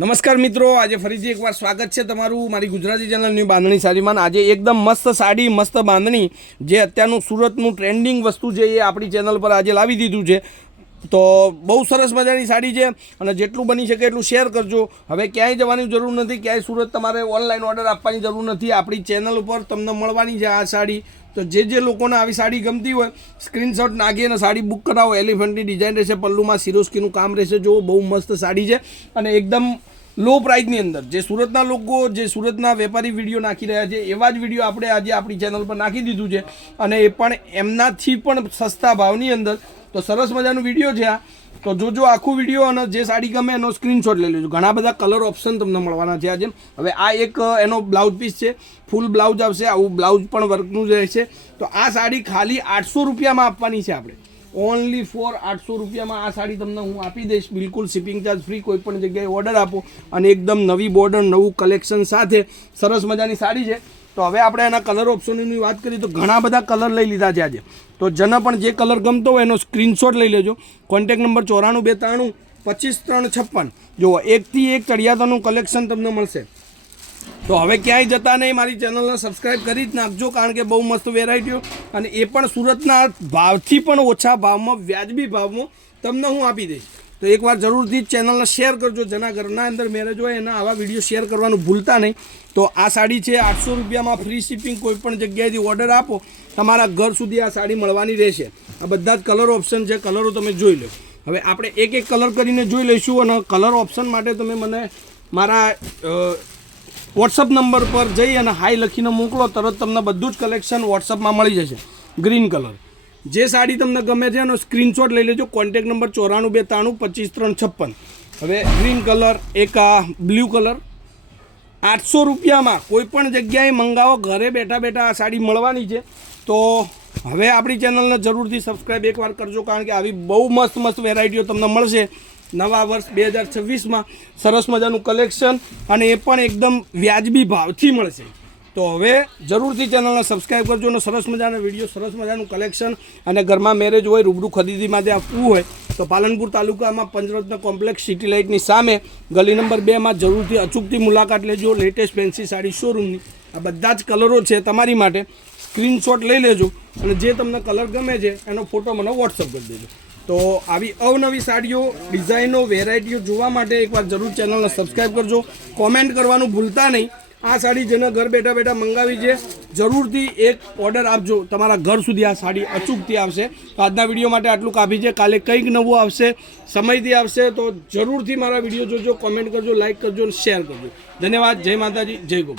નમસ્કાર મિત્રો, આજે ફરીથી એકવાર સ્વાગત છે તમારું મારી ગુજરાતી ચેનલ ન્યૂ બાંધણી સાડીમાં। આજે એકદમ મસ્ત સાડી, મસ્ત બાંધણી જે અત્યારનું સુરતનું ટ્રેન્ડિંગ વસ્તુ છે એ આપણી ચેનલ પર આજે લાવી દીધું છે। તો બહુ સરસ મજાની સાડી છે અને જેટલું બની શકે એટલું શેર કરજો। હવે ક્યાંય જવાની જરૂર નથી, ક્યાંય સુરત તમારે ઓનલાઈન ઓર્ડર આપવાની જરૂર નથી, આપણી ચેનલ ઉપર તમને મળવાની છે આ સાડી। તો જે લોકોને આવી સાડી ગમતી હોય સ્ક્રીનશોટ નાખી અને સાડી બુક કરાવો। એલિફન્ટની ડિઝાઇન રહેશે, પલ્લુમાં સિરોસ્કીનું કામ રહેશે। જો બહુ મસ્ત સાડી છે અને એકદમ લો પ્રાઇસની અંદર જે સુરતના લોકો, જે સુરતના વેપારી વિડીયો નાખી રહ્યા છે એવા જ વિડીયો આપણે આજે આપણી ચેનલ પર નાખી દીધું છે અને એ પણ એમનાથી પણ સસ્તા ભાવની અંદર। તો સરસ મજાનું વિડીયો છે આ, તો જોજો આખું વિડીયો અને જે સાડી ગમે એનો સ્ક્રીનશોટ લઈ લેજો। ઘણા બધા કલર ઓપ્શન તમને મળવાના છે આજે। હવે આ એક એનો બ્લાઉઝ પીસ છે, ફૂલ બ્લાઉઝ આવશે, આવું બ્લાઉઝ પણ વર્કનું જ રહેશે। તો આ સાડી ખાલી 800 રૂપિયામાં આપવાની છે આપણે, ઓનલી ફોર 800 રૂપિયામાં આ સાડી તમને હું આપી દઈશ, બિલકુલ શિપિંગ ચાર્જ ફ્રી। કોઈ પણ જગ્યાએ ઓર્ડર આપો અને એકદમ નવી બોર્ડર, નવું કલેક્શન સાથે સરસ મજાની સાડી છે। તો હવે આપણે એના કલર ઓપ્શનની વાત કરીએ તો ઘણા બધા કલર લઈ લીધા છે આજે। તો જેને પણ જે કલર ગમતો હોય એનો સ્ક્રીનશોટ લઈ લેજો। Contact number 94 293 25 356। જુઓ, એકથી એક ચડિયાતાનું કલેક્શન તમને મળશે। તો હવે ક્યાંય જતા નહીં, મારી ચેનલને સબસ્ક્રાઈબ કરી જ નાખજો, કારણ કે બહુ મસ્ત વેરાયટીઓ અને એ પણ સુરતના ભાવથી પણ ઓછા ભાવમાં, વ્યાજબી ભાવમાં તમને હું આપી દઈશ। તો એકવાર જરૂરથી ચેનલને શેર કરજો। જેના ઘરના અંદર મેરેજ હોય એના આવા વિડીયો શેર કરવાનું ભૂલતા નહીં। તો આ સાડી છે 800 રૂપિયામાં, ફ્રી શિપિંગ। કોઈ પણ જગ્યાએથી ઓર્ડર આપો તમારા ઘર સુધી આ સાડી મળવાની રહેશે। આ બધા જ કલર ઓપ્શન છે, કલરો તમે જોઈ લો। હવે આપણે એક એક કલર કરીને જોઈ લઈશું અને કલર ઓપ્શન માટે તમે મને મારા વોટ્સઅપ નંબર પર જઈ અને હાઈ લખીને મોકલો, તરત તમને બધું જ કલેક્શન વોટ્સઅપમાં મળી જશે। ગ્રીન કલર, જે સાડી તમને ગમે છે એનો સ્ક્રીનશોટ લઈ લેજો। Contact number 94 293 25 356। હવે ગ્રીન કલર, એક આ બ્લુ કલર 800 રૂપિયામાં કોઈ પણ જગ્યાએ મંગાવો, ઘરે બેઠા બેઠા આ સાડી મળવાની છે। તો હવે આપણી ચેનલને જરૂરથી સબસ્ક્રાઈબ એકવાર કરજો, કારણ કે આવી બહુ મસ્ત મસ્ત વેરાયટીઓ તમને મળશે નવા વર્ષ 2026માં। સરસ મજાનું કલેક્શન અને એ પણ એકદમ વ્યાજબી ભાવથી મળશે। તો હવે જરૂરથી ચેનલને સબસ્ક્રાઈબ કરજો અને સરસ મજાના વિડીયો, સરસ મજાનું કલેક્શન અને ઘરમાં મેરેજ હોય, રૂબરૂ ખરીદી માટે આપવું હોય તો પાલનપુર તાલુકામાં પંચરત્ન કોમ્પ્લેક્સ સિટી લાઇટની સામે ગલી નંબર 2માં જરૂરથી અચૂકથી મુલાકાત લેજો। લેટેસ્ટ ફેન્સી સાડી શોરૂમની આ બધા જ કલરો છે તમારી માટે। સ્ક્રીનશોટ લઈ લેજો અને જે તમને કલર ગમે છે એનો ફોટો મને વોટ્સઅપ કરી દેજો। તો આવી અવનવી સાડીઓ, ડિઝાઇનો, વેરાયટીઓ જોવા માટે એકવાર જરૂર ચેનલને સબસ્ક્રાઈબ કરજો। કોમેન્ટ કરવાનું ભૂલતા નહીં। આ સાડી જેને ઘર બેઠા બેઠા મંગાવી છે જરૂરથી એક ઓર્ડર આપજો, તમારા ઘર સુધી આ સાડી અચૂકથી આવશે। તો આજના વિડીયો માટે આટલું કાફી છે। કાલે કંઈક નવું આવશે, સમયથી આવશે, તો જરૂરથી મારા વિડીયો જોજો, કોમેન્ટ કરજો, લાઇક કરજો અને શેર કરજો। ધન્યવાદ। જય માતાજી, જય ગોપાલ।